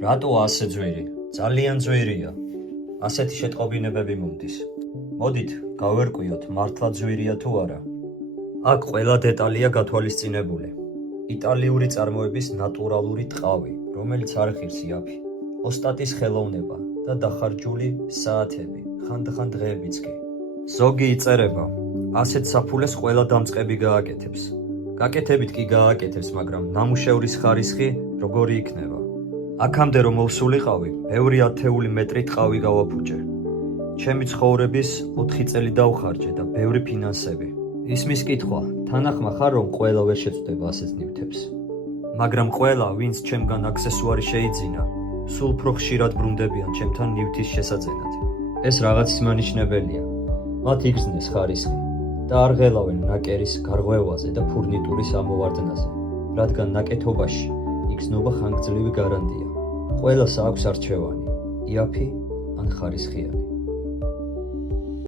რატო ასე ძვირი? ძალიან ძვირია. ასეთი შეტყობინებები მომდის. მოდით, გავერკვიოთ, მართლა ძვირია თუ არა. აქ ყველა დეტალია გათვალისწინებული. იტალიური წარმოების ნატურალური ტყავი, რომელიც არ ღირს იაფი. ოსტატის ხელოვნება და დახარჯული საათები, ხანდახან დღეებიც კი. ზოგი იწერება, ასეთ საფულეს ყველა დამწყები გააკეთებს. გაკეთებით კი გააკეთებს, მაგრამ ნამუშევრის ხარისხი როგორი იქნება? აქამდე რომ მოვსულიყავი, ბევრი ათეული მეტრი ტყავი გავაფუჭე. ჩემი ცხოვრების 4 წელი დავხარჯე და ბევრი ფინანსები. ისმის კითხვა, თანახმა ხარ რომ ყველა ვერ შეწვდება ასეთ ნივთებს. მაგრამ ყველა, ვინც ჩემგან აქსესუარი შეიძინა, სულ უფრო ხშირად ბრუნდებიან ჩემთან ნივთის შესაძენად. ეს რაღაც სიმანიშნებელია. მათ იგრძნეს ხარისხი და არ ღელავენ ნაკერის გარღვევაზე და ფურნიტურის ამოვარდნაზე, რადგან ნაკეთობაში იგრძნობა ხანგრძლივი გარანტია. ყველას აქვს არჩევანი, იაფი ან ხარისხიანი.